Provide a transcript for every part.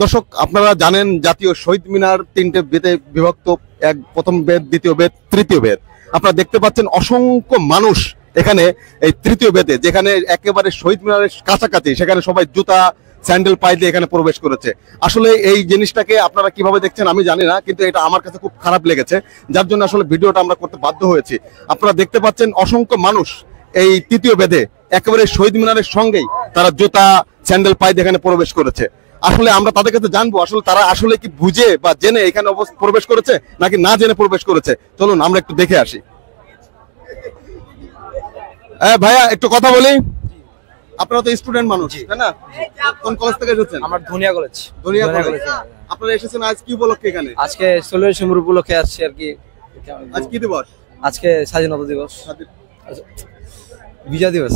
দর্শক, আপনারা জানেন জাতীয় শহীদ মিনার তিনটে বেদে বিভক্ত, এক প্রথম বেদ, দ্বিতীয় বেদ, তৃতীয় বেদ। আপনারা দেখতে পাচ্ছেন অসংখ্য মানুষ এখানে এই তৃতীয় বেদে, যেখানে একেবারে শহীদ মিনারের কাছাকাছি, সেখানে সবাই জুতা স্যান্ডেল পায়ে দিয়ে এখানে প্রবেশ করেছে। আসলে এই জিনিসটাকে আপনারা কিভাবে দেখছেন আমি জানি না, কিন্তু এটা আমার কাছে খুব খারাপ লেগেছে, যার জন্য আসলে ভিডিওটা আমরা করতে বাধ্য হয়েছি। আপনারা দেখতে পাচ্ছেন অসংখ্য মানুষ এই তৃতীয় বেদে একেবারে শহীদ মিনারের সঙ্গেই তারা জুতা স্যান্ডেল পায়ে দিয়ে এখানে প্রবেশ করেছে। আসলে আমরা তাদের কাছে জানবো আসলে তারা আসলে কি বুঝে বা জেনে এখানে প্রবেশ করেছে নাকি না জেনে প্রবেশ করেছে। চলুন আমরা একটু দেখে আসি। ভাইয়া একটু কথা বলি। আপনারা তো স্টুডেন্ট মানুষ, তাই না? কোন কলেজ থেকে এসেছেন? আমার ধনিয়া কলেজ। ধনিয়া কলেজ। আপনারা এসেছেন আজ কি উপলক্ষে এখানে? আজকে 16 ডিসেম্বর উপলক্ষে আসছি আর কি। আজ কি দিবস? আজকে স্বাধীনতা দিবস, বিজয় দিবস।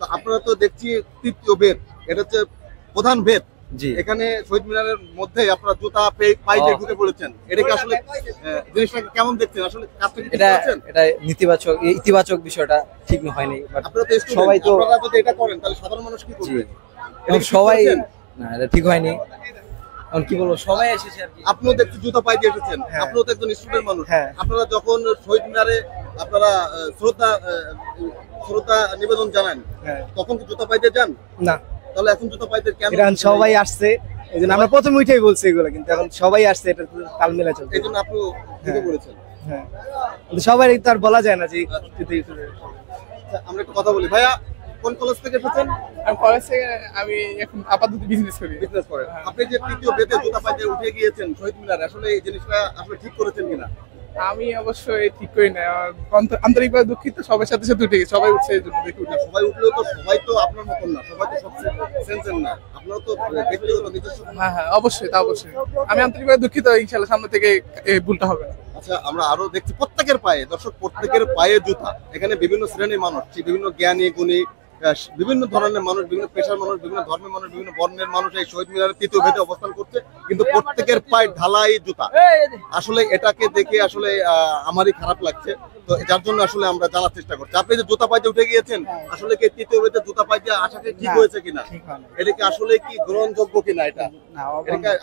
তো আপনারা তো দেখছি তৃতীয় বেদ, এটা হচ্ছে প্রধান বেদ। জি, এখানে শহীদ মিনারের মধ্যে আপনারা জুতা পায়ে দিয়ে ঢুকে পড়েছেন। এটাকে আসলে জিনিসটাকে কেমন দেখছেন? আসলে কাজটা কি ঠিক করেছেন? এটা নেতিবাচক, ইতিবাচক বিষয়টা ঠিক হয়নি। আপনারা তো সবাই তো, আপনারা যদি এটা করেন তাহলে সাধারণ মানুষ কি করবে? এবং সবাই না, এটা ঠিক হয়নি। এখন কি বলবো, সবাই এসেছে আর কি। আপনিও দেখছি জুতা পায়ে দিয়ে এসেছেন, আপনিও তো একজন স্টুডেন্ট মানুষ। আপনারা যখন শহীদ মিনারে আপনারা শ্রদ্ধা নিবেদন জানান, তখন কি জুতা পায়ে দিয়ে যান? না। তাহলে এখন জুতা পায়ে দিয়ে কেন? এখন সবাই আসছে, এইজন্য আমরা প্রথম উঠেই বলছি এগুলো, কিন্তু এখন সবাই আসছে, এটা তাল মেলা চলছে। এইজন্য আপনি ঢুকে পড়েছেন। হ্যাঁ, কিন্তু সবাই তো আর বলা যায় না যে আমরা একটু কথা বলি। ভাইয়া কোন কলেজ থেকে এসেছেন? আমি কলেজ থেকে, আমি এখন আপাতত বিজনেস করি। বিজনেস করেন। আপনি যে তৃতীয় বেদে জুতা পায়ে দিয়ে উঠে গিয়েছেন শহীদ মিনারে, আসলে এই জিনিসটা আসলে ঠিক করেছেন কিনা? আমি অবশ্যই ঠিক করি না, আন্তরিকভাবে দুঃখিত। সবার সাথে সাথে উঠে গেছি, সবাই উঠছে, এই জন্য দেখে উঠে। সবাই উঠলেও তো সবাই তো আপনার মতন না, সবাই তো সব সেন্সেন না, আপনারা তো ব্যক্তিগত নিজস্ব। হ্যাঁ হ্যাঁ, অবশ্যই, তা অবশ্যই। আমি আন্তরিকভাবে দুঃখিত, ইনশাআল্লাহ সামনে থেকে এই ভুলটা হবে না। আচ্ছা, আমরা আরো দেখছি প্রত্যেকের পায়ে, দর্শক প্রত্যেকের পায়ে জুতা। এখানে বিভিন্ন শ্রেণীর মানুষ, বিভিন্ন জ্ঞানী গুণী, বিভিন্ন ধরনের মানুষ, বিভিন্ন পেশার মানুষ, বিভিন্ন ধর্মের মানুষ, বিভিন্ন বর্ণের মানুষ এই শহীদ মিনারের তৃতীয় বেদে অবস্থান করছে, কিন্তু প্রত্যেকের পায়ে ঢালাই জুতা। আসলে এটাকে দেখে আসলে আমারই খারাপ লাগছে। তো যার জন্য আসলে আমরা জানার চেষ্টা করছি, আপনি যে জুতা পায়ে উঠে গিয়েছেন, আসলে কি তৃতীয় বেদে জুতা পায়ে দিয়ে আসাটা ঠিক হয়েছে কিনা? এটা কি আসলে কি গ্রহণযোগ্য কিনা? এটা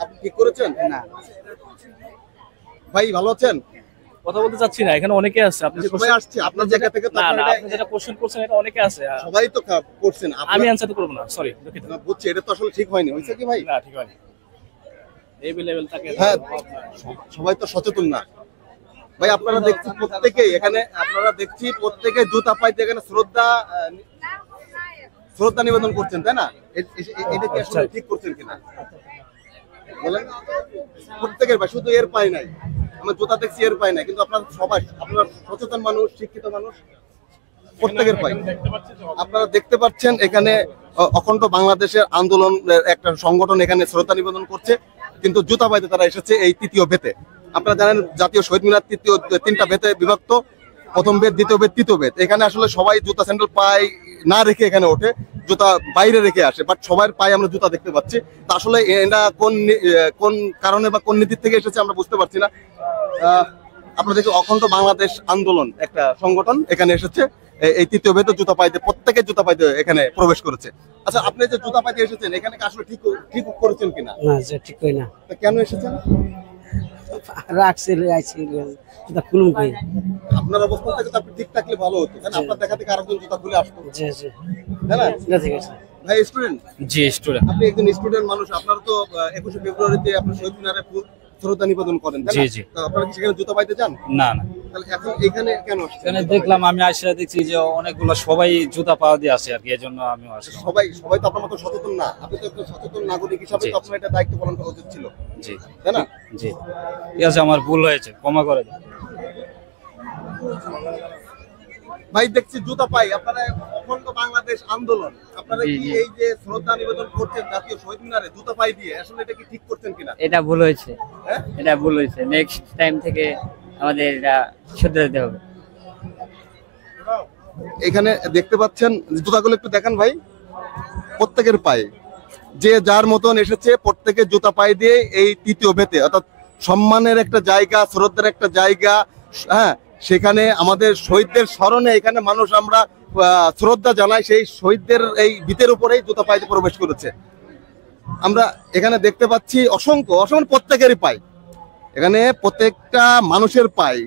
আপনি ঠিক করেছেন? ভাই ভালো আছেন? কথা বলতে চাচ্ছি না, এখানে অনেকে আছে। আপনি যে সবাই আসছে আপনার জায়গা থেকে, তো না, আপনি যেটা কোশ্চেন করছেন এটা অনেকে আছে। সবাই তো করছেন, আমি অ্যানসার করব না, সরি, দুঃখিত। না বুঝছি, এটা তো আসলে ঠিক হয়নি। হয়েছে কি ভাই? না, ঠিক হয়নি। এই লেভেল থাকে। হ্যাঁ, সবাই তো সচেতন না ভাই। আপনারা দেখছি প্রত্যেকেই এখানে, আপনারা দেখছি প্রত্যেকে জুতা পাইতে এখানে শ্রদ্ধা নিবেদন করছেন, তাই না? এটা কি আসলে ঠিক করছেন কিনা বলেন? প্রত্যেকের ভাই, শুধু এর পায় নাই, আমরা জুতা দেখছি এর পায় নাই, কিন্তু আপনারা সবাই, আপনারা সচেতন মানুষ, শিক্ষিত মানুষ, প্রত্যেকের পায়। আপনারা দেখতে পাচ্ছেন এখানে অখণ্ড বাংলাদেশের আন্দোলন একটা সংগঠন এখানে শ্রদ্ধা নিবেদন করছে, কিন্তু জুতা পাইতে তারা এসেছে এই তৃতীয় বেতে। আপনারা জানেন জাতীয় শহীদ মিনার তিনটা বেতে বিভক্ত, প্রথম বেদ, দ্বিতীয় বেদ, তৃতীয় বেদ। এখানে আসলে সবাই জুতা স্যান্ডেল পায়ে না রেখে এখানে ওঠে, জুতা বাইরে রেখে আসে, বাট সবার পায়ে আমরা জুতা দেখতে পাচ্ছি। তা আসলে এটা কোন কারণে বা কোন নীতির থেকে এসেছে আমরা বুঝতে পারছি না। আপনারা দেখছি অখণ্ড বাংলাদেশ আন্দোলন একটা সংগঠন এখানে এসেছে এই তৃতীয় বেদে জুতা পাইতে, প্রত্যেকে জুতা পাইতে এখানে প্রবেশ করেছে। আচ্ছা, আপনি যে জুতা পাইতে এসেছেন, এখানে আসলে ঠিক করেছেন কিনা? না, ঠিক কই না। কেন এসেছেন? রাখছি জুতা খুলুন কই। আপনার অবস্থা থেকে তো আপনি ঠিক থাকলে ভালো হতো, তাই না? আপনার দেখা থেকে আরেকজন জুতা খুলে আসতো, জি জি, তাই না? ঠিক আছে ভাই স্টুডেন্ট? জি, স্টুডেন্ট। আপনি একজন স্টুডেন্ট মানুষ, আপনারা তো 21শে ফেব্রুয়ারিতে আপনি শহীদ মিনারে শ্রদ্ধা নিবেদন করেন, তাই না? জি জি। তো আপনারা কি সেখানে জুতা পাইতে চান? না না, তাহলে এখন এখানে কেন আসছেন? এখানে দেখলাম, আমি আসলে দেখছি যে অনেকগুলো সবাই জুতা পাওয়া দিয়ে আসে আর কি, এই জন্য আমিও আসি। সবাই তো আপনার মতো সচেতন না। আপনি তো একটা সচেতন নাগরিক হিসাবে তো আপনার এটা দায়িত্ব পালন করা উচিত ছিল, জি, তাই না? জি, ঠিক আছে, আমার ভুল হয়েছে, ক্ষমা করে দিন। ভাই দেখছি জুতা পাই, আপনারা অখণ্ড বাংলাদেশ আন্দোলন, আপনারা কি এই যে শ্রদ্ধা নিবেদন করছেন জাতীয় শহীদ মিনারে জুতা পাই দিয়ে, আসলে এটা কি ঠিক করছেন কিনা? এটা ভুল হয়েছে, হ্যাঁ এটা ভুল হয়েছে। নেক্সট টাইম থেকে আমাদের এটা শুধরাতে হবে। এখানে দেখতে পাচ্ছেন জুতাগুলো একটু দেখান ভাই, প্রত্যেকের পায়ে যে যার মতন এসেছে, প্রত্যেকের জুতা পায়ে দিয়ে এই তৃতীয় বেতে, অর্থাৎ সম্মানের একটা জায়গা, শ্রদ্ধার একটা জায়গা, হ্যাঁ, সেখানে আমাদের শহীদদের স্মরণে এখানে মানুষ আমরা শ্রদ্ধা জানাই, সেই শহীদদের এই ভিতের উপরেই জুতা পায়ে প্রবেশ করেছে। আমরা এখানে দেখতে পাচ্ছি অসংখ্য অসংখ্য প্রত্যেকেরই পাই, এখানে প্রত্যেকটা মানুষের পাই,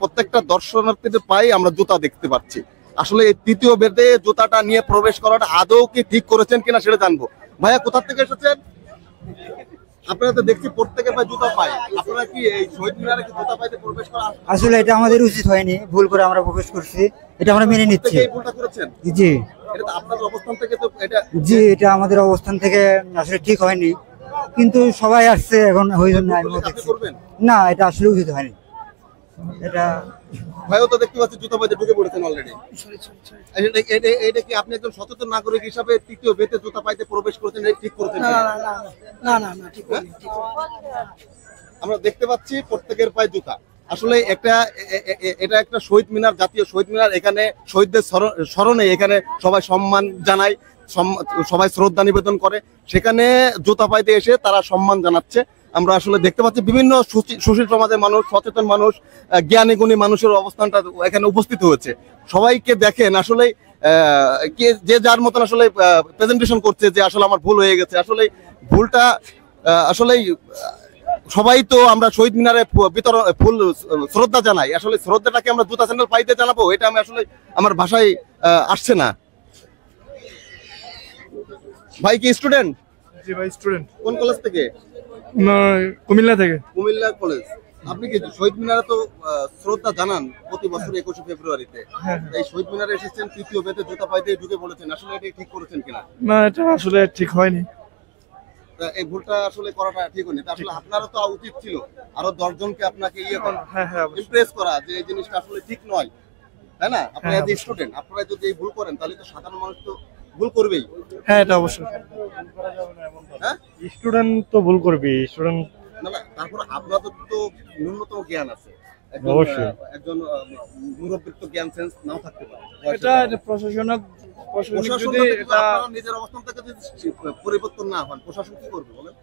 প্রত্যেকটা দর্শনার্থীদের পাই আমরা জুতা দেখতে পাচ্ছি। আসলে এই তৃতীয় বেদে জুতাটা নিয়ে প্রবেশ করাটা আদৌ কি ঠিক করেছেন কিনা সেটা জানবো। ভাইয়া কোথা থেকে এসেছেন? আপনারা তো দেখছি প্রত্যেকের পায়ে জুতা পাই, আপনারা কি এই শহীদ মিনারে কি জুতা পাইতে প্রবেশ করা আসলে এটা আমাদের উচিত হয়নি, ভুল করে আমরা প্রবেশ করছি, এটা আমরা মেনে নিচ্ছি। প্রত্যেকে এই ভুলটা করেছেন? জি এটা তো আপনাদের অবস্থান থেকে তো এটা জি, এটা আমাদের অবস্থান থেকে আসলে ঠিক হয়নি, কিন্তু সবাই আসছে এখন ওই জন্য আমি আপনি দেখছি। করবেন। না, এটা আসলে উচিত হয়নি। এটা ভাইও তো দেখতে পাচ্ছি জুতা পাইতে ঢুকে পড়েছেন অলরেডি। এটা কি আপনি একজন সচেতন নাগরিক হিসাবে তৃতীয় বেতে জুতা পাইতে প্রবেশ করেছেন, এটা ঠিক করেছেন কিনা? আমরা দেখতে পাচ্ছি প্রত্যেকের পায়ে জুতা। আসলে এটা একটা শহীদ মিনার, জাতীয় শহীদ মিনার, এখানে শহীদদের স্মরণে এখানে সবাই সম্মান জানায়, সবাই শ্রদ্ধা নিবেদন করে, সেখানে জুতা পাইতে এসে তারা সম্মান জানাচ্ছে। আমরা আসলে দেখতে পাচ্ছি বিভিন্ন সুশীল সমাজের মানুষ, সচেতন মানুষ, জ্ঞানী গুণী মানুষের অবস্থানটা এখানে উপস্থিত হয়েছে। সবাইকে দেখেন আসলে যে যার মতন আসলে প্রেজেন্টেশন করছে যে আসলে আমার ভুল হয়ে গেছে। আসলে ভুলটা আসলে সবাই তো আমরা শহীদ মিনারে বিতরণ ফুল শ্রদ্ধা জানাই, আসলে শ্রদ্ধাটাকে আমরা জুতা স্যান্ডেল পাইতে জানাবো, এটা আমি আসলে আমার ভাষায় আসছে না। ভাই কি স্টুডেন্ট? জি ভাই, স্টুডেন্ট। কোন কলেজ থেকে? কুমিল্লা থেকে। কুমিল্লা কলেজ। আপনি কি শহীদ মিনারে তো শ্রদ্ধা জানান প্রতি বছর 21শে ফেব্রুয়ারিতে? এই শহীদ মিনারে এসেছেন তৃতীয় বেতে জুতা পাইতে ঢুকে পড়েছেন, আসলে এটা ঠিক করেছেন কিনা? না, এটা আসলে ঠিক হয়নি। এই ভুলটা আসলে করাটা ঠিক হয়নি। আসলে আপনারও তো উচিত ছিল আরো 10 জনকে আপনাকে ইমপ্রেস করা যে এই জিনিসটা আসলে ঠিক নয়, তাই না? আপনারা যে স্টুডেন্ট, আপনারা যদি এই ভুল করেন তাহলে তো সাধারণ মানুষ তো ভুল করবেই। হ্যাঁ, এটা অবশ্যই। হ্যাঁ, স্টুডেন্ট তো ভুল করবে, স্টুডেন্ট। না, তারপর আপনাদের তো ন্যূনতম জ্ঞান আছে, অবশ্যই। একজন মুরব্বীর তো জ্ঞান সেন্স নাও থাকতে পারে। এটা প্রশাসনিক যদি এটা আপনারা নিজের অবস্থান থেকে যদি পরিবর্তন না হন, প্রশাসন কি করবে বলেন?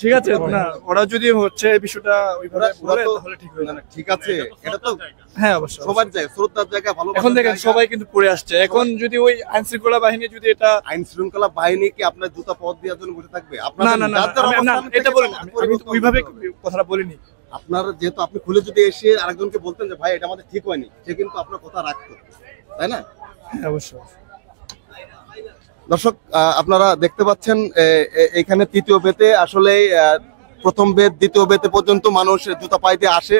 ঠিক আছে, না ওরা যদি হচ্ছে এই বিষয়টা ওইভাবে বলে তাহলে ঠিক হয়ে যাবে। ঠিক আছে, এটা তো হ্যাঁ অবশ্যই সবার জায়গা, শ্রদ্ধার জায়গা, ভালো। এখন দেখেন সবাই কিন্তু পড়ে আসছে, এখন যদি ওই আইন শৃঙ্খলা বাহিনী যদি এটা আইন শৃঙ্খলা বাহিনী কি আপনার জুতা পথ দেওয়ার জন্য বসে থাকবে? না না না, এটা বলেন, আমি ওইভাবে কথাটা বলিনি। আপনার যেহেতু আপনি খুলে যদি এসে আরেকজনকে বলতেন যে ভাই এটা আমাদের ঠিক হয়নি, সে কিন্তু আপনার কথা রাখতো, তাই না? হ্যাঁ অবশ্যই। দর্শক আপনারা দেখতে পাচ্ছেন এখানে তৃতীয় বেতে আসলে প্রথম বেদ দ্বিতীয় বেতে পর্যন্ত মানুষ জুতা পাইতে আসে,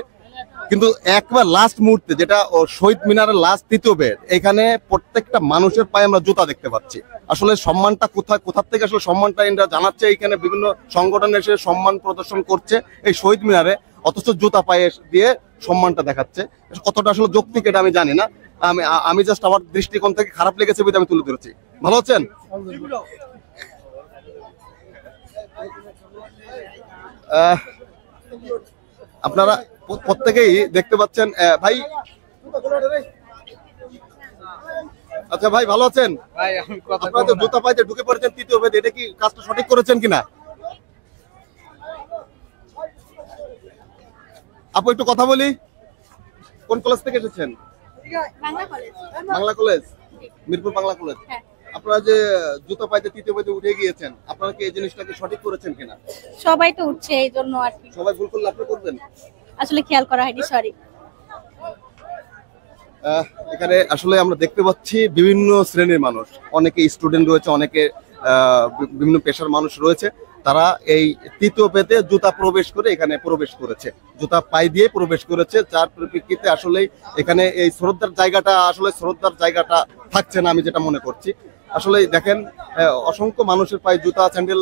কিন্তু একবার লাস্ট মুহূর্তে যেটা শহীদ মিনারের লাস্ট তৃতীয় বেদ, এখানে প্রত্যেকটা মানুষের পায়ে আমরা জুতা দেখতে পাচ্ছি। আসলে সম্মানটা কোথা থেকে আসলে সম্মানটা এরা জানাচ্ছে, এখানে বিভিন্ন সংগঠন এসে সম্মান প্রদর্শন করছে এই শহীদ মিনারে, অথচ জুতা পায়ে দিয়ে সম্মানটা দেখাচ্ছে। কতটা আসলে যৌক্তিক এটা আমি জানি না, আমি জাস্ট আমার দৃষ্টিকোণ থেকে খারাপ লেগেছে বলে আমি তুলে ধরেছি। ভালো আছেন? আপনারা প্রত্যেকেই দেখতে পাচ্ছেন। ভাই, আচ্ছা ভাই ভালো আছেন? আপনারা তো জুতা পাইতে ঢুকে পড়েছেন তৃতীয় বেদে, এটা কি কাজটা সঠিক করেছেন কিনা? আপু একটু কথা বলি। কোন কলেজ থেকে এসেছেন? Bangla college, Mirpur Bangla college. আপনারা যে জুতা পাইতে তৃতীয় বেদে উঠে গিয়েছেন, আপনারা কি এই জিনিসটাকে সঠিক করেছেন কিনা? সবাই তো উঠছে, এই জন্য আর কি। সবাই ভুল করলে আপনি করবেন? আসলে খেয়াল করা হয়নি, সরি। এখানে আসলে আমরা দেখতে পাচ্ছি বিভিন্ন শ্রেণীর মানুষ, অনেকে স্টুডেন্ট রয়েছে, অনেকে বিভিন্ন পেশার মানুষ রয়েছে, তারা এই তৃতীয় বেদে জুতা প্রবেশ করে এখানে প্রবেশ করেছে, জুতা পাই দিয়ে প্রবেশ করেছে, যার পরিপ্রেক্ষিতে আসলে এখানে এই শ্রদ্ধার জায়গাটা থাকছে না, আমি যেটা মনে করছি। আসলে দেখেন অসংখ্য মানুষের পায়ে জুতা স্যান্ডেল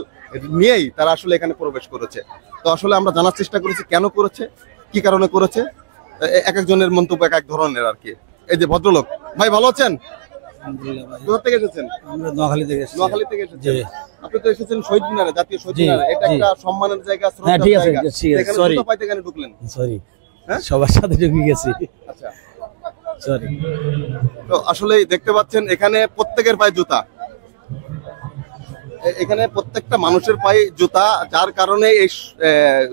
নিয়েই তারা আসলে এখানে প্রবেশ করেছে। তো আসলে আমরা জানার চেষ্টা করেছি কেন করেছে, কি কারণে করেছে, এক একজনের মন্তব্য এক এক ধরনের আর কি। এই যে ভদ্রলোক, ভাই ভালো আছেন? কোথা থেকে এসেছেন? আমরা নোয়াখালী থেকে এসেছি। নোয়াখালী থেকে এসেছেন। আপনি তো এসেছেন শহীদ মিনারে, জাতীয় শহীদ মিনারে, এটা একটা সম্মানের জায়গা, শ্রদ্ধার ঠিক আছে, জায়গা। ঠিক আছে, এখানে সরি। জুতা পাইতে কেন ঢুকলেন? সরি, হ্যাঁ? সবার সাথে ঢুকে গেছি। আচ্ছা, সরি। তো আসলে দেখতে পাচ্ছেন এখানে প্রত্যেকের পায়ে জুতা, এখানে প্রত্যেকটা মানুষের পায়ে জুতা, যার কারণে এই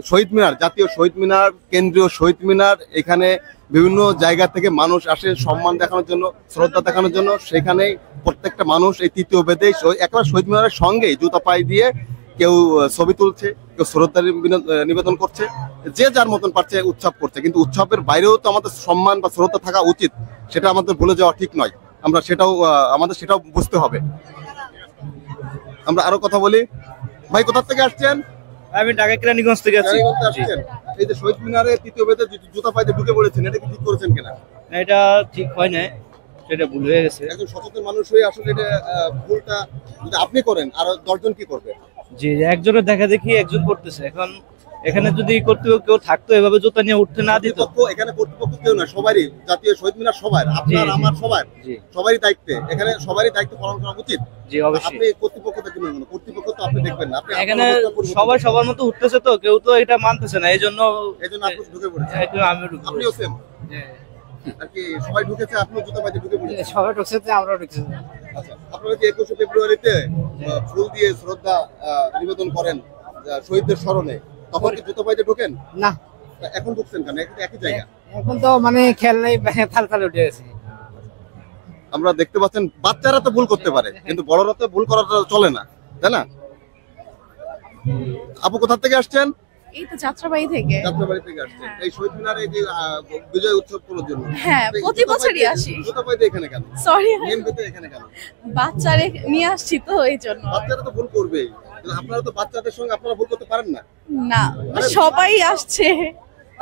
শহীদ মিনার, জাতীয় শহীদ মিনার, কেন্দ্রীয় শহীদ মিনার, এখানে বিভিন্ন জায়গা থেকে মানুষ আসে সম্মান দেখানোর জন্য, শ্রদ্ধা দেখানোর জন্য। সেখানেই প্রত্যেকটা মানুষ এই তৃতীয় বেদে একেবারে শহীদ মিনারের সঙ্গেই জুতা পায়ে দিয়ে কেউ ছবি তুলছে, কেউ শ্রদ্ধা নিবেদন করছে, যে যার মতন পারছে উৎসব করছে। কিন্তু উৎসবের বাইরেও তো আমাদের সম্মান বা শ্রদ্ধা থাকা উচিত, সেটা আমাদের ভুলে যাওয়া ঠিক নয়। আমরা সেটাও আমাদের সেটাও বুঝতে হবে। আমরা আরো কথা বলি। ভাই কোথা থেকে আসছেন? আমি ঢাকা কেরানীগঞ্জ থেকে আছি। কেরানীগঞ্জে আসছেন। এই যে শহীদ মিনারে তৃতীয় বেদে জুতা পাইতে ঢুকে পড়েছেন, এটা কি ঠিক করেছেন কিনা? এটা ঠিক হয় না, সেটা ভুল হয়ে গেছে। একজন সচেতন মানুষ হয়ে আসলে এটা ভুলটা যদি আপনি করেন আর 10 জন কি করবে? জি, একজনের দেখা দেখি একজন করতেছে। এখন এখানে যদি কর্তৃপক্ষ কেউ থাকতো, এভাবে জুতা নিয়ে উঠতে না দিত। এখানে কর্তৃপক্ষ কেউ না, সবারই জাতীয় শহীদ মিনার সবার, আপনার আমার সবার, সবারই দায়িত্বে, এখানে সবারই দায়িত্ব পালন করা উচিত। জি অবশ্যই। আপনি কর্তৃপক্ষকে কি মনে করেন? কর্তৃপক্ষ তো আপনি দেখবেন না, আপনি এখানে সবাই সবার মতো উঠতেছে, তো কেউ তো এটা মানতেছে না, এইজন্য আপনি ঢুকে পড়েছেন। আমি ঢুকে আপনিও সেম আর কি, সবাই ঢুকেছে, আপনি জুতা পাইতে ঢুকে পড়েছেন। সবাই ঢুকছে, আমরাও ঢুকছি। আচ্ছা, আপনারা কি 21শে ফেব্রুয়ারিতে ফুল দিয়ে শ্রদ্ধা নিবেদন করেন শহীদদের স্মরণে, তখন কি জুতা পাইতে ঢোকেন? না, এখন ঢুকছেন কেন? একই জায়গা। এখন তো মানে খেল নেই, থাল উঠে গেছে। আমরা দেখতে পাচ্ছেন বাচ্চারা তো ভুল করতে পারে, কিন্তু বড়রা তো ভুল করাটা চলে না, তাই না? আপু কোথা থেকে আসছেন? এই তো যাত্রাবাড়ি থেকে। যাত্রাবাড়ি থেকে আসছেন এই শহীদ মিনারে যে বিজয় উৎসব করার জন্য। হ্যাঁ, প্রতি বছরই আসি। জুতা পাইতে এখানে কেন? সরি, মেন গেটে এখানে কেন? বাচ্চারে নিয়ে আসছি তো এই জন্য। বাচ্চারা তো ভুল করবেই, আপনারা তো বাচ্চাদের সঙ্গে আপনারা ভুল করতে পারেন না। না, সবাই আসছে,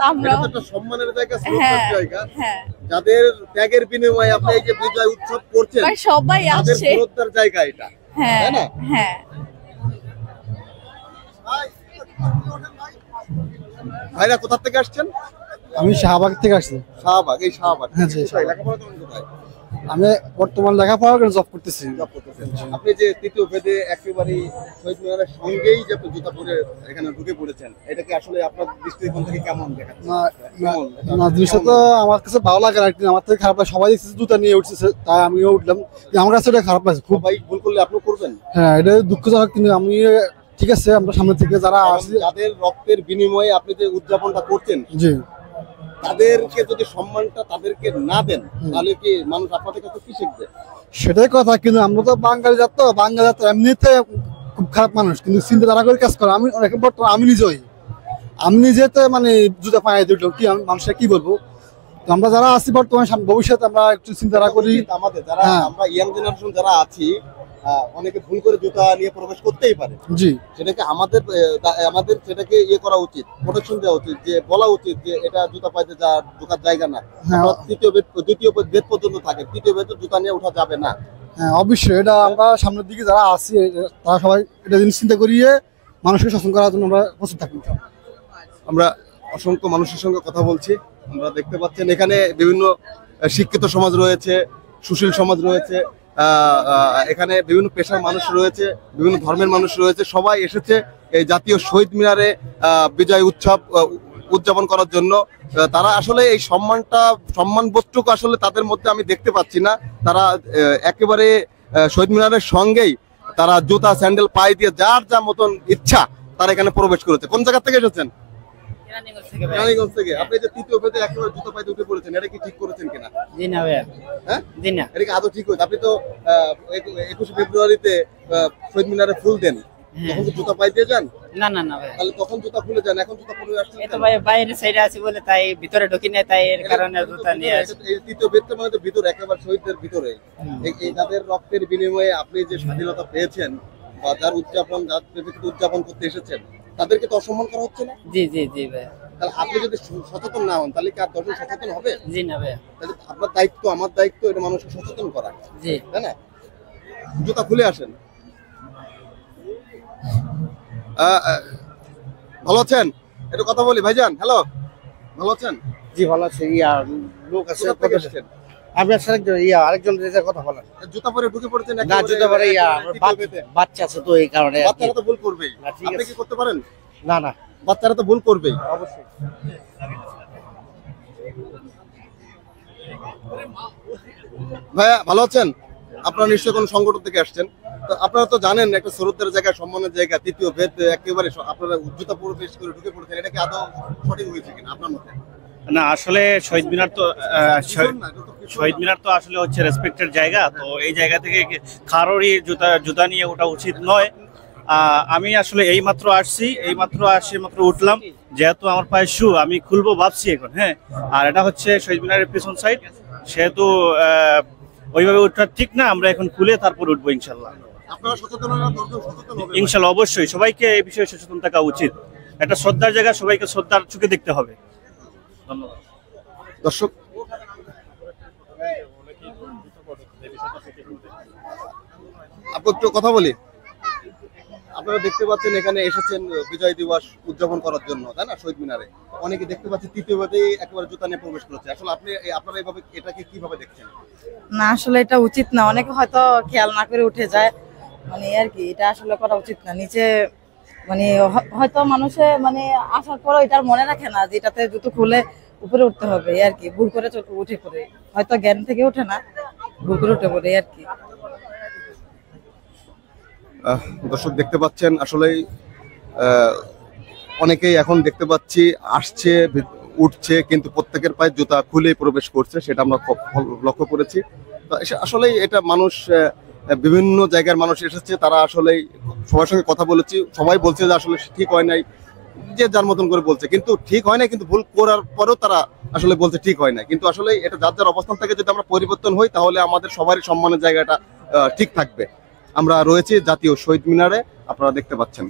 আমরা এটা তো একটা সম্মানের জায়গা, শ্রদ্ধার জায়গা। হ্যাঁ, যাদের ত্যাগের বিনিময়ে আপনি এই যে বিজয় উৎসব করছেন, সবাই তাদের আসছে। শ্রদ্ধার জায়গা এটা, হ্যাঁ তাই না? হ্যাঁ। ভাইরা কোথা থেকে আসছেন? আমি শাহবাগ থেকে আসছি। শাহবাগ, এই শাহবাগ। হ্যাঁ জি। কোথায় লেখাপড়া করেন কোথায়? আমি বর্তমান লেখাপড়া করে জব করতেছি। আপনি যে তৃতীয় বেদে একেবারে শহীদ মিনারের সঙ্গেই যে জুতা পরে এখানে ঢুকে পড়েছেন, এটা কি আসলে আপনার দৃষ্টিকোণ থেকে কেমন দেখাচ্ছে? না, জিনিসটা তো আমার কাছে ভালো লাগে না, কিন্তু আমার থেকে খারাপ লাগে। সবাই দেখতেছে জুতা নিয়ে উঠতেছে, তাই আমিও উঠলাম। আমার কাছে এটা খারাপ লাগছে খুব। ভাই ভুল করলে আপনি করবেন? হ্যাঁ, এটা দুঃখজনক, কিন্তু আমি ঠিক আছে, আমরা সামনে থেকে যারা আসছে, যাদের রক্তের বিনিময়ে আপনি যে উদযাপনটা করছেন, জি, তাদেরকে যদি সম্মানটা তাদেরকে না দেন, তাহলে কি মানুষ আপনাদের কাছে কি শিখবে? সেটাই কথা। কিন্তু আমরা তো বাঙালি জাত, তো বাঙালি জাত এমনিতে খুব খারাপ মানুষ, কিন্তু চিন্তা ধারা করে কাজ করে। আমি বর্তমানে আমি নিজে তো মানে জুতা পায়ে দিল কি, আমি মানুষকে কি বলবো? তো আমরা যারা আছি বর্তমানে, ভবিষ্যতে আমরা একটু চিন্তা করি। আমাদের যারা আমরা ইয়াং জেনারেশন যারা আছি, অনেকে ভুল করে জুতা নিয়ে প্রবেশ করতেই পারে। জি, সেটাকে আমাদের সেটাকে ইয়ে করা উচিত, প্রোটেকশন দেওয়া উচিত, যে বলা উচিত যে এটা জুতা পাইতে ঢোকার জায়গা না। দ্বিতীয় বেদ পর্যন্ত থাকে, তৃতীয় বেদ জুতা নিয়ে ওঠা যাবে না। হ্যাঁ অবশ্যই, এটা আমরা সামনের দিকে যারা আছি তারা সবাই এটা জিনিস চিন্তা করিয়ে মানুষকে সচেতন করার জন্য আমরা প্রস্তুত থাকি। আমরা অসংখ্য মানুষের সঙ্গে কথা বলছি। আমরা দেখতে পাচ্ছেন এখানে বিভিন্ন শিক্ষিত সমাজ রয়েছে, সুশীল সমাজ রয়েছে, এখানে বিভিন্ন পেশার মানুষ রয়েছে, বিভিন্ন ধর্মের মানুষ রয়েছে। সবাই এসেছে এই জাতীয় শহীদ মিনারে বিজয় উৎসব উদযাপন করার জন্য। তারা আসলে এই সম্মানবোধটুকু আসলে তাদের মধ্যে আমি দেখতে পাচ্ছি না। তারা একেবারে শহীদ মিনারের সঙ্গেই তারা জুতা স্যান্ডেল পায়ে দিয়ে যার যা মতন ইচ্ছা তারা এখানে প্রবেশ করেছে। কোন জায়গা থেকে এসেছেন? কেরানীগঞ্জ থেকে। আপনি যে তৃতীয় বেদে একেবারে জুতা পায়ে উঠে পড়েছেন, এটা কি ঠিক করেছেন কিনা? জি না ভাইয়া। হ্যাঁ জি না, এটা কি আদৌ ঠিক হয়েছে? আপনি তো 21শে ফেব্রুয়ারিতে শহীদ মিনারে ফুল দেন, তখন জুতা পায়ে দিয়ে যান? না না না ভাইয়া, তাহলে তখন জুতা খুলে যান, এখন জুতা পরে আসছেন? এই তো ভাই বাইরে সাইডে আছি বলে তাই ভিতরে ঢুকি না, তাই এর কারণে জুতা নিয়ে আসি। এই তৃতীয় বেদটা মানে তো ভিতরে, একেবারে শহীদদের ভিতরে। এই যাদের রক্তের বিনিময়ে আপনি যে স্বাধীনতা পেয়েছেন বা যার উদযাপন করতে এসেছেন, তাদেরকে তো অসম্মান করা হচ্ছে না? জি জি জি ভাইয়া। তাহলে আপনি যদি সচেতন না হন, তাহলে কি আর দর্শন সচেতন হবে? জি না ভাইয়া। তাহলে আপনার দায়িত্ব, আমার দায়িত্ব এটা মানুষকে সচেতন করা, জি, তাই না? জুতা খুলে আসেন। ভালো আছেন? একটু কথা বলি। ভাইজান হ্যালো, ভালো আছেন? জি ভালো আছে। লোক আছে, কোথা থেকে এসেছেন? আমি আরেকজন কথা বলেন। জুতা পরে ঢুকে পড়েছেন? না, জুতা পরে বাচ্চা আছে তো, এই কারণে। বাচ্চারা তো ভুল করবেই, আপনি কি করতে পারেন? না না, বাচ্চারা তো ভুল করবেই। অবশ্যই। ভাইয়া ভালো আছেন? আপনারা নিশ্চয়ই কোন সংগঠন থেকে আসছেন। তো আপনারা তো জানেন একটা শ্রদ্ধার জায়গা, সম্মানের জায়গা, তৃতীয় বেদ একেবারে আপনারা জুতা প্রবেশ করে ঢুকে পড়েছেন, এটা কি আদৌ সঠিক হয়েছে কিনা আপনার মতে? না, আসলে শহীদ মিনার তো আসলে হচ্ছে রেসপেক্টেড জায়গা। তো এই জায়গা থেকে কারোরই জুতা নিয়ে ওঠা উচিত নয়। আমি আসলে এইমাত্র আসছি, মাত্র উঠলাম। যেহেতু আমার পায়ে শু, আমি খুলবো ভাবছি এখন। হ্যাঁ, আর এটা হচ্ছে শহীদ মিনারের পেছন সাইড, সেহেতু ওইভাবে ওঠা ঠিক না। আমরা এখন খুলে তারপর উঠবো ইনশাল্লাহ। আপনারা সচেতন হবে ইনশাল্লাহ, অবশ্যই সবাইকে এই বিষয়ে সচেতন থাকা উচিত। একটা শ্রদ্ধার জায়গা, সবাইকে শ্রদ্ধার চোখে দেখতে হবে। ধন্যবাদ। দর্শক, আপু একটু কথা বলি। আপনারা দেখতে পাচ্ছেন এখানে এসেছেন বিজয় দিবস উদযাপন করার জন্য, তাই না? শহীদ মিনারে অনেকে দেখতে পাচ্ছি তৃতীয়বারেই একেবারে জুতা নিয়ে প্রবেশ করেছে। আসলে আপনারা এইভাবে এটাকে কিভাবে দেখছেন? না, আসলে এটা উচিত না। অনেকে হয়তো খেয়াল না করে উঠে যায়, মানে আর কি, এটা আসলে করা উচিত না। নিচে মানে হয়তো মানুষে মানে আসার পরও এটার মনে রাখে না যে এটাতে জুতো খুলে উপরে উঠতে হবে আর কি, ভুল করে উঠে পড়ে, হয়তো জ্ঞান থেকে উঠে না, ভুল করে উঠে পড়ে আর কি। দর্শক দেখতে পাচ্ছেন আসলেই অনেকেই এখন দেখতে পাচ্ছি আসছে, উঠছে, কিন্তু প্রত্যেকের পায়ে জুতা খুলে প্রবেশ করছে, সেটা আমরা লক্ষ্য করেছি। তো আসলেই এটা মানুষ, বিভিন্ন জায়গার মানুষ এসেছে, তারা আসলেই সবার সঙ্গে কথা বলেছি, সবাই বলছে যে আসলে ঠিক হয় নাই, যে যার মতন করে বলছে, কিন্তু ঠিক হয় না, কিন্তু ভুল করার পরেও তারা আসলে বলছে ঠিক হয় না। কিন্তু আসলে এটা যার যার অবস্থান থেকে যদি আমরা পরিবর্তন হই, তাহলে আমাদের সবারই সম্মানের জায়গাটা ঠিক থাকবে। আমরা রয়েছি জাতীয় শহীদ মিনারে, আপনারা দেখতে পাচ্ছেন।